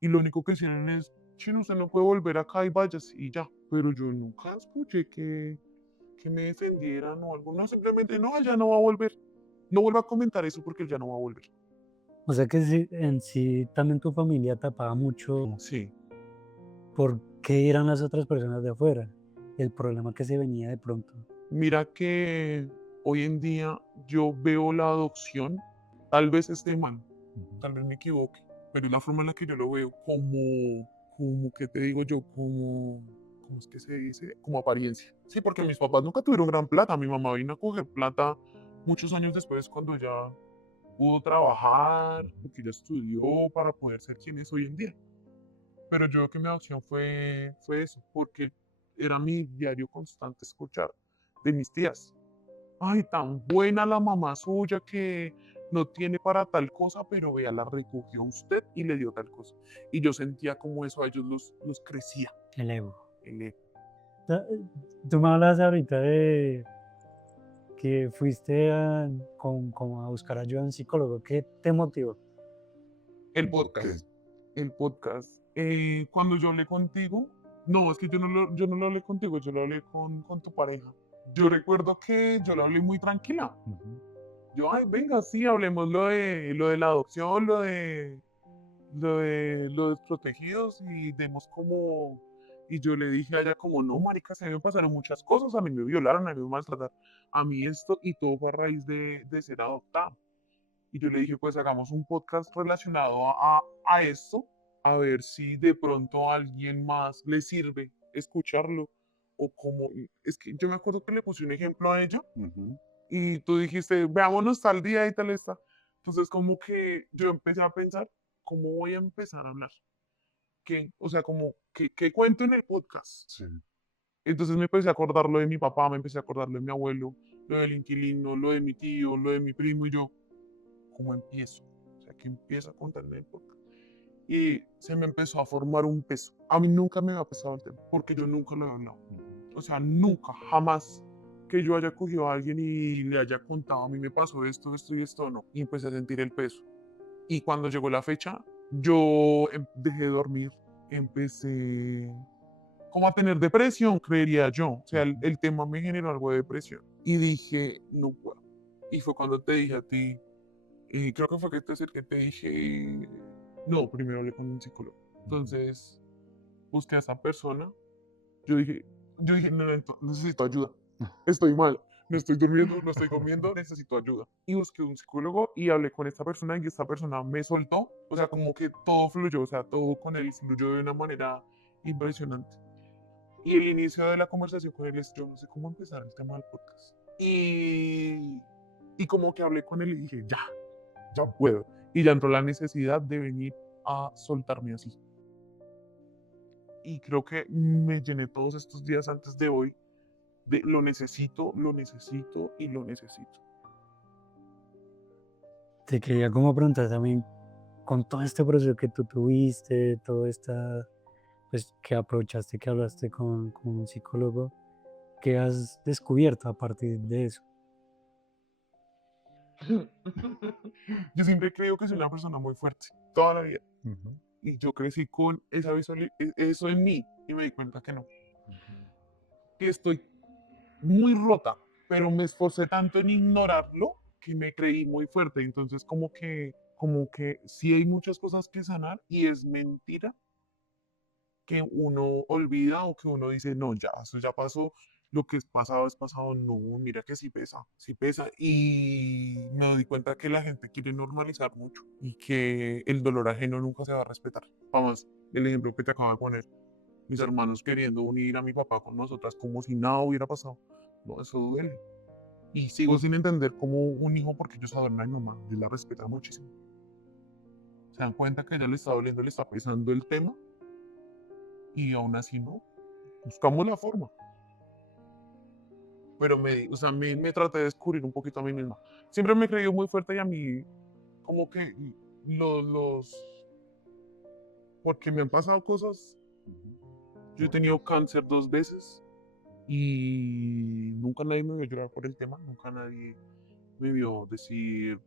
Y lo único que hicieron es, chino, usted no puede volver acá y vayas y ya. Pero yo nunca escuché que me defendieran o algo. No, simplemente, no, él ya no va a volver. No vuelva a comentar eso porque él ya no va a volver. O sea que sí, en sí también tu familia tapaba mucho Sí, por qué eran las otras personas de afuera, el problema que se venía de pronto. mira que hoy en día yo veo la adopción, tal vez esté mal, tal vez me equivoque, pero es la forma en la que yo lo veo, como que te digo yo, como ¿cómo es que se dice? Como apariencia. Sí, porque mis papás nunca tuvieron gran plata. Mi mamá vino a coger plata muchos años después cuando ya pudo trabajar, porque ya estudió para poder ser quien es hoy en día. Pero yo creo que mi adopción fue eso, porque era mi diario constante escuchar de mis tías. Ay, tan buena la mamá suya que no tiene para tal cosa, pero vea, la recogió usted y le dio tal cosa. Y yo sentía como eso a ellos los crecía. El ego. El ego. Tú me hablas ahorita de que fuiste como a buscar ayuda a un psicólogo. ¿Qué te motivó? El podcast. El podcast. Cuando yo hablé contigo, no, es que yo no lo hablé contigo, yo lo hablé con tu pareja. Yo recuerdo que yo lo hablé muy tranquila. Yo, ay, venga, sí, hablemos lo de la adopción, los desprotegidos y demos como... Y yo le dije a ella como, no, marica, se me pasaron muchas cosas, a mí me violaron, a mí me maltrataron, a mí esto, y todo fue a raíz de ser adoptado. Y yo le dije, pues hagamos un podcast relacionado a esto, a ver si de pronto a alguien más le sirve escucharlo. O como, es que yo me acuerdo que le puse un ejemplo a ella y tú dijiste, veámonos tal día y tal esta. Entonces como que yo empecé a pensar, ¿cómo voy a empezar a hablar? ¿Qué? O sea, como, ¿qué cuento en el podcast? Sí. Entonces me empecé a acordar lo de mi papá, me empecé a acordar lo de mi abuelo, lo del inquilino, lo de mi tío, lo de mi primo y yo. ¿Cómo empiezo? O sea, que empiezo a contar en el podcast. Y se me empezó a formar un peso. A mí nunca me había pesado el tema, porque yo nunca lo he hablado. O sea, nunca, jamás que yo haya cogido a alguien y le haya contado, a mí me pasó esto, esto y esto, no. Y empecé a sentir el peso. Y cuando llegó la fecha, yo dejé de dormir, empecé como a tener depresión, creería yo. O sea, el tema me generó algo de depresión. Y dije, no puedo. Y fue cuando te dije a ti, y creo que fue que te dije, no, primero hablé con un psicólogo. Entonces, busqué a esa persona. Yo dije, no, necesito ayuda. Estoy mal. No estoy durmiendo, no estoy comiendo, necesito ayuda. Y busqué un psicólogo y hablé con esta persona y esta persona me soltó. O sea, como que todo fluyó, o sea, todo con él fluyó de una manera impresionante. Y el inicio de la conversación con él es, yo no sé cómo empezar el tema del podcast. Y como que hablé con él y dije, ya puedo. Y ya entró la necesidad de venir a soltarme así. Y creo que me llené todos estos días antes de hoy de lo necesito y lo necesito. Te quería como preguntar también, con todo este proceso que tú tuviste, todo esta, pues que aprovechaste, que hablaste con un psicólogo, ¿qué has descubierto a partir de eso? Yo siempre creo que soy una persona muy fuerte, toda la vida. Y yo crecí con eso en mí y me di cuenta que no. Que estoy muy rota, pero me esforcé tanto en ignorarlo que me creí muy fuerte. Entonces como que sí hay muchas cosas que sanar y es mentira que uno olvida o que uno dice, no, ya, eso ya pasó, lo que es pasado, no, mira que sí pesa. Y me doy cuenta que la gente quiere normalizar mucho y que el dolor ajeno nunca se va a respetar. Vamos, el ejemplo que te acabo de poner, mis hermanos queriendo unir a mi papá con nosotras como si nada hubiera pasado. No, eso duele. Y sigo sin entender cómo un hijo, porque ellos adoran a mi mamá, yo la respeto muchísimo. Se dan cuenta que a ella le está doliendo, le está pesando el tema y aún así no. Buscamos la forma. Pero me traté de descubrir un poquito a mí misma. Siempre me he creído muy fuerte y a mí como que porque me han pasado cosas. Yo he tenido cáncer 2 veces y nunca nadie me vio llorar por el tema, nunca nadie me vio decir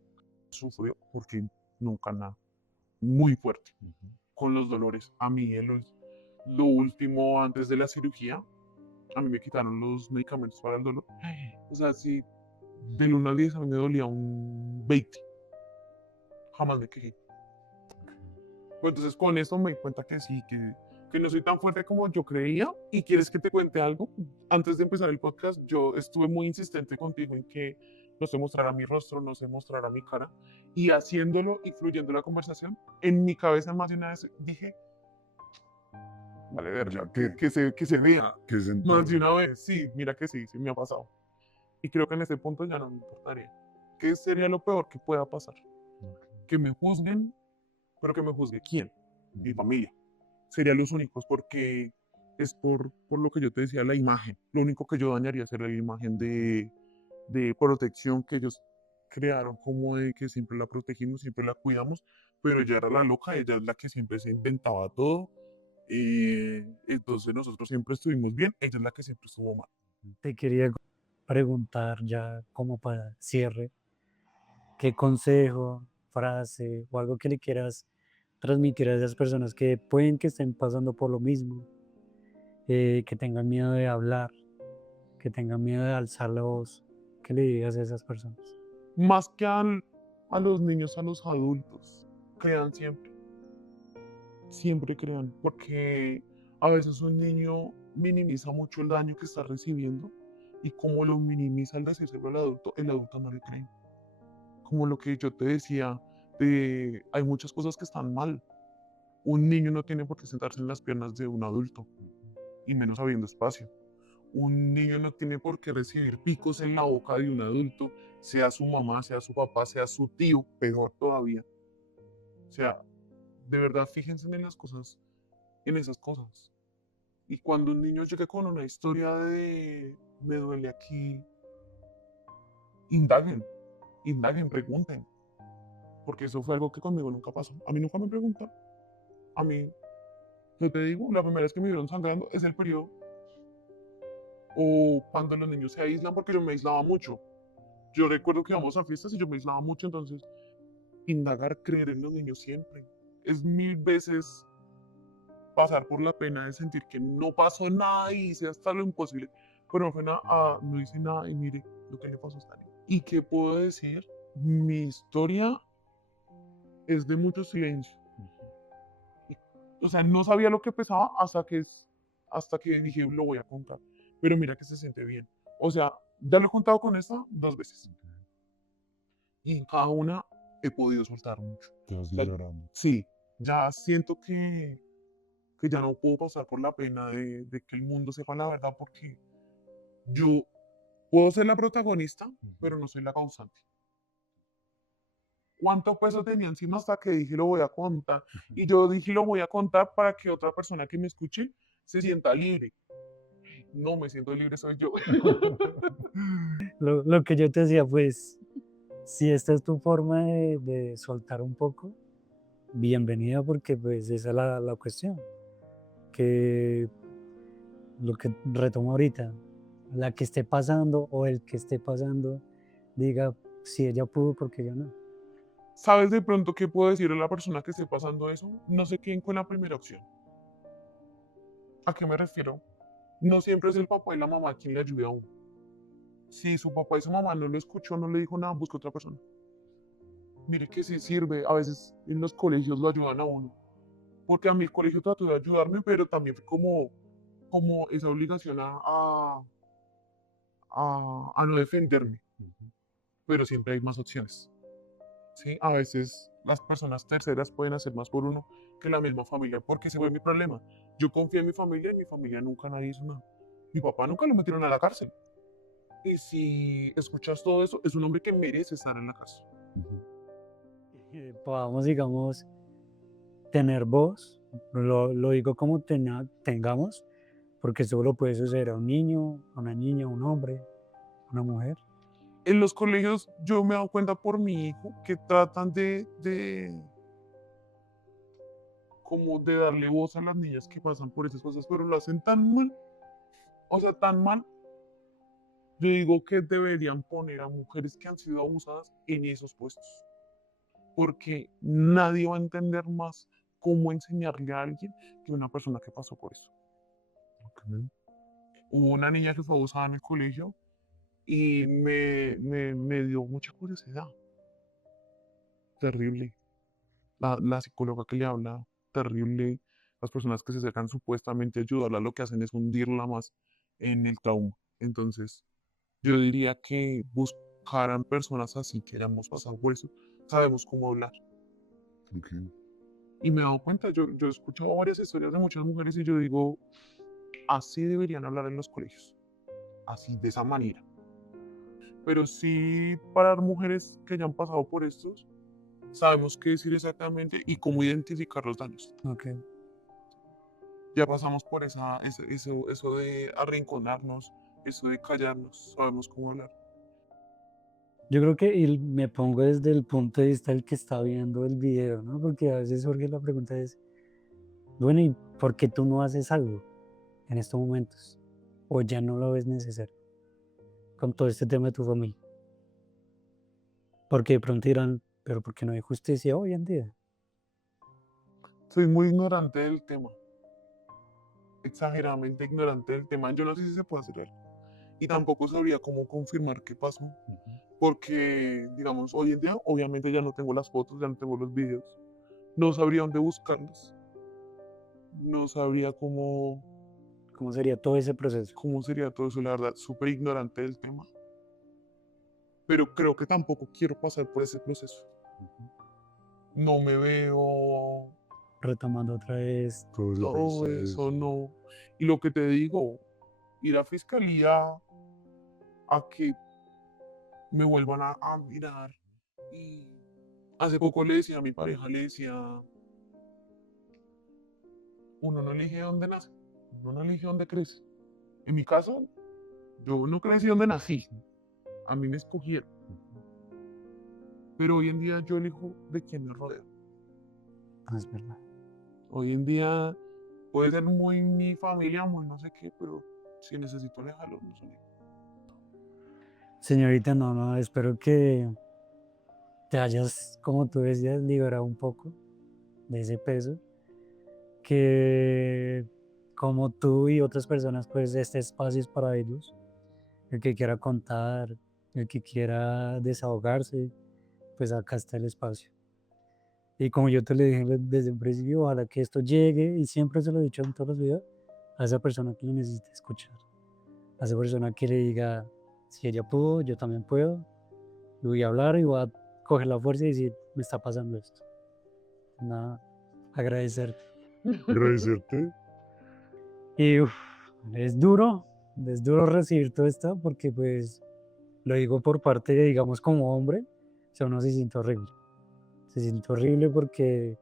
sufrió, porque nunca nada. Muy fuerte con los dolores. A mí lo último antes de la cirugía, a mí me quitaron los medicamentos para el dolor. O sea, si del 1 al 10 a mí me dolía un 20. Jamás me quejé. Pues entonces con esto me di cuenta que sí, que no soy tan fuerte como yo creía. ¿Y quieres que te cuente algo? Antes de empezar el podcast, yo estuve muy insistente contigo en que no se mostrara mi rostro, no se mostrara mi cara. Y haciéndolo y fluyendo la conversación, en mi cabeza más de una vez dije, vale ver, Ya que se vea que se más de entiende. una vez. Sí, mira que sí, sí me ha pasado. Y creo que en ese punto ya no me importaría. ¿Qué sería lo peor que pueda pasar? Que me juzguen, pero que me juzgue quién, mi familia. Serían los únicos, porque es por lo que yo te decía, la imagen. Lo único que yo dañaría sería la imagen de protección que ellos crearon, como de que siempre la protegimos, siempre la cuidamos, pero ella era la loca, ella es la que siempre se inventaba todo. Entonces nosotros siempre estuvimos bien, ella es la que siempre estuvo mal. Te quería preguntar ya como para cierre, ¿qué consejo, frase o algo que le quieras transmitir a esas personas que pueden que estén pasando por lo mismo, que tengan miedo de hablar, que tengan miedo de alzar la voz? ¿Qué le digas a esas personas? Más que a los niños, a los adultos, crean siempre, siempre crean, porque a veces un niño minimiza mucho el daño que está recibiendo y como lo minimiza al decírselo al adulto, el adulto no le cree. Como lo que yo te decía, hay muchas cosas que están mal. Un niño no tiene por qué sentarse en las piernas de un adulto, y menos habiendo espacio. Un niño no tiene por qué recibir picos en la boca de un adulto, sea su mamá, sea su papá, sea su tío, peor todavía. O sea, de verdad, fíjense en las cosas, en esas cosas. Y cuando un niño llegue con una historia de me duele aquí, indaguen, indaguen, pregunten. Porque eso fue algo que conmigo nunca pasó. A mí nunca me preguntan. A mí, yo te digo, la primera vez que me vieron sangrando es el periodo. O cuando los niños se aíslan, porque yo me aislaba mucho. Yo recuerdo que íbamos a fiestas y yo me aislaba mucho, entonces indagar, creer en los niños siempre. Es mil veces pasar por la pena de sentir que no pasó nada y hice hasta lo imposible, pero no fue nada, no hice nada y mire lo que le pasó a esta niña. ¿Y qué puedo decir? Mi historia es de mucho silencio. O sea, no sabía lo que pesaba hasta que dije, lo voy a contar. Pero mira que se siente bien. O sea, ya lo he contado con esta 2 veces. Y en cada una he podido soltar mucho. Te vas O sea, liberando. sí, ya siento que ya no puedo pasar por la pena de que el mundo sepa la verdad porque yo puedo ser la protagonista, pero no soy la causante. ¿Cuánto peso tenía encima hasta que dije lo voy a contar? Y yo dije lo voy a contar para que otra persona que me escuche se sienta libre. No me siento libre, soy yo. Lo que yo te decía, pues, si esta es tu forma de soltar un poco, bienvenida porque pues esa es la cuestión, que lo que retomo ahorita, la que esté pasando o el que esté pasando, diga, si ella pudo, porque yo no. ¿Sabes de pronto qué puedo decirle a la persona que esté pasando eso? No se queden con la primera opción. ¿A qué me refiero? No siempre es el papá y la mamá quien le ayude a uno. Si su papá y su mamá no lo escuchó, no le dijo nada, busca otra persona. Mire que sí sirve, a veces en los colegios lo ayudan a uno. Porque a mí el colegio trató de ayudarme, pero también fue como esa obligación a no defenderme. Pero siempre hay más opciones. ¿Sí? A veces las personas terceras pueden hacer más por uno que la misma familia, porque ese fue mi problema. Yo confié en mi familia y mi familia nunca nadie hizo nada. Mi papá nunca lo metieron a la cárcel. Y si escuchas todo eso, es un hombre que merece estar en la cárcel. Podamos, digamos, tener voz, lo digo como tengamos, porque solo puede suceder a un niño, a una niña, a un hombre, a una mujer. En los colegios yo me he dado cuenta por mi hijo que tratan como de darle voz a las niñas que pasan por esas cosas, pero lo hacen tan mal, o sea, tan mal. Yo digo que deberían poner a mujeres que han sido abusadas en esos puestos, porque nadie va a entender más cómo enseñarle a alguien que una persona que pasó por eso. Hubo una niña que fue abusada en el colegio y me dio mucha curiosidad. Terrible. La psicóloga que le habla, terrible. Las personas que se acercan supuestamente a ayudarla, lo que hacen es hundirla más en el trauma. Entonces, yo diría que buscaran personas así que hayamos pasado por eso. Sabemos cómo hablar. Ok. Y me he dado cuenta, yo he escuchado varias historias de muchas mujeres y yo digo, así deberían hablar en los colegios, así, de esa manera. Pero sí, para las mujeres que ya han pasado por estos, sabemos qué decir exactamente y cómo identificar los daños. Ok. Ya pasamos por eso de arrinconarnos, eso de callarnos, sabemos cómo hablar. Yo creo que y me pongo desde el punto de vista del que está viendo el video, ¿no? Porque a veces surge la pregunta es, bueno, ¿y por qué tú no haces algo en estos momentos? ¿O ya no lo ves necesario con todo este tema de tu familia? Porque de pronto dirán, pero ¿por qué no hay justicia hoy en día? Soy muy ignorante del tema, exageradamente ignorante del tema. Yo no sé si se puede hacer algo. Y tampoco sabría cómo confirmar qué pasó. Porque, digamos, hoy en día, obviamente ya no tengo las fotos, ya no tengo los videos. No sabría dónde buscarlos. No sabría ¿Cómo sería todo ese proceso? cómo sería todo eso, la verdad, súper ignorante del tema. Pero creo que tampoco quiero pasar por ese proceso. No me veo Retomando otra vez, Todo el todo proceso. eso, no. Y lo que te digo, ir a fiscalía a que me vuelvan a mirar. Y hace poco le decía a mi pareja, le decía, uno no elige dónde nace, uno no elige dónde crece. En mi caso, yo no crecí donde nací, a mí me escogieron. Pero hoy en día yo elijo de quién me rodeo. no es verdad. Hoy en día puede ser muy mi familia, muy no sé qué, pero si necesito alejarlo, no sé. Señorita, no, espero que te hayas, como tú decías, liberado un poco de ese peso, que como tú y otras personas, pues este espacio es para ellos, el que quiera contar, el que quiera desahogarse, pues acá está el espacio. Y como yo te lo dije desde un principio, ojalá que esto llegue, y siempre se lo he dicho en todos los videos, a esa persona que lo necesite escuchar, a esa persona que le diga, si ella pudo, yo también puedo, y voy a hablar y voy a coger la fuerza y decir, me está pasando esto. Nada, agradecerte. Agradecerte. Y uf, es duro recibir todo esto porque pues lo digo por parte de, digamos, como hombre, o sea, uno se siente horrible. Se siente horrible porque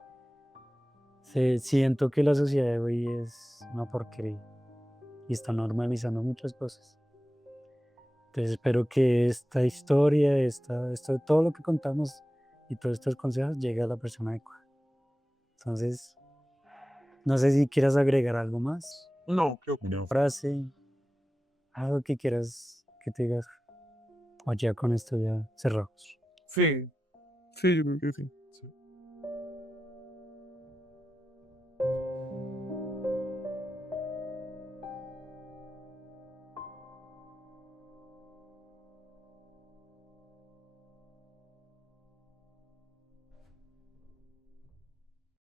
siento que la sociedad de hoy es una porquería y está normalizando muchas cosas. Entonces espero que esta historia, esto, todo lo que contamos y todos estos consejos llegue a la persona adecuada. Entonces, no sé si quieras agregar algo más, No, creo que No. frase, algo que quieras que te digas, o ya con esto ya cerramos. sí, sí, yo creo que sí.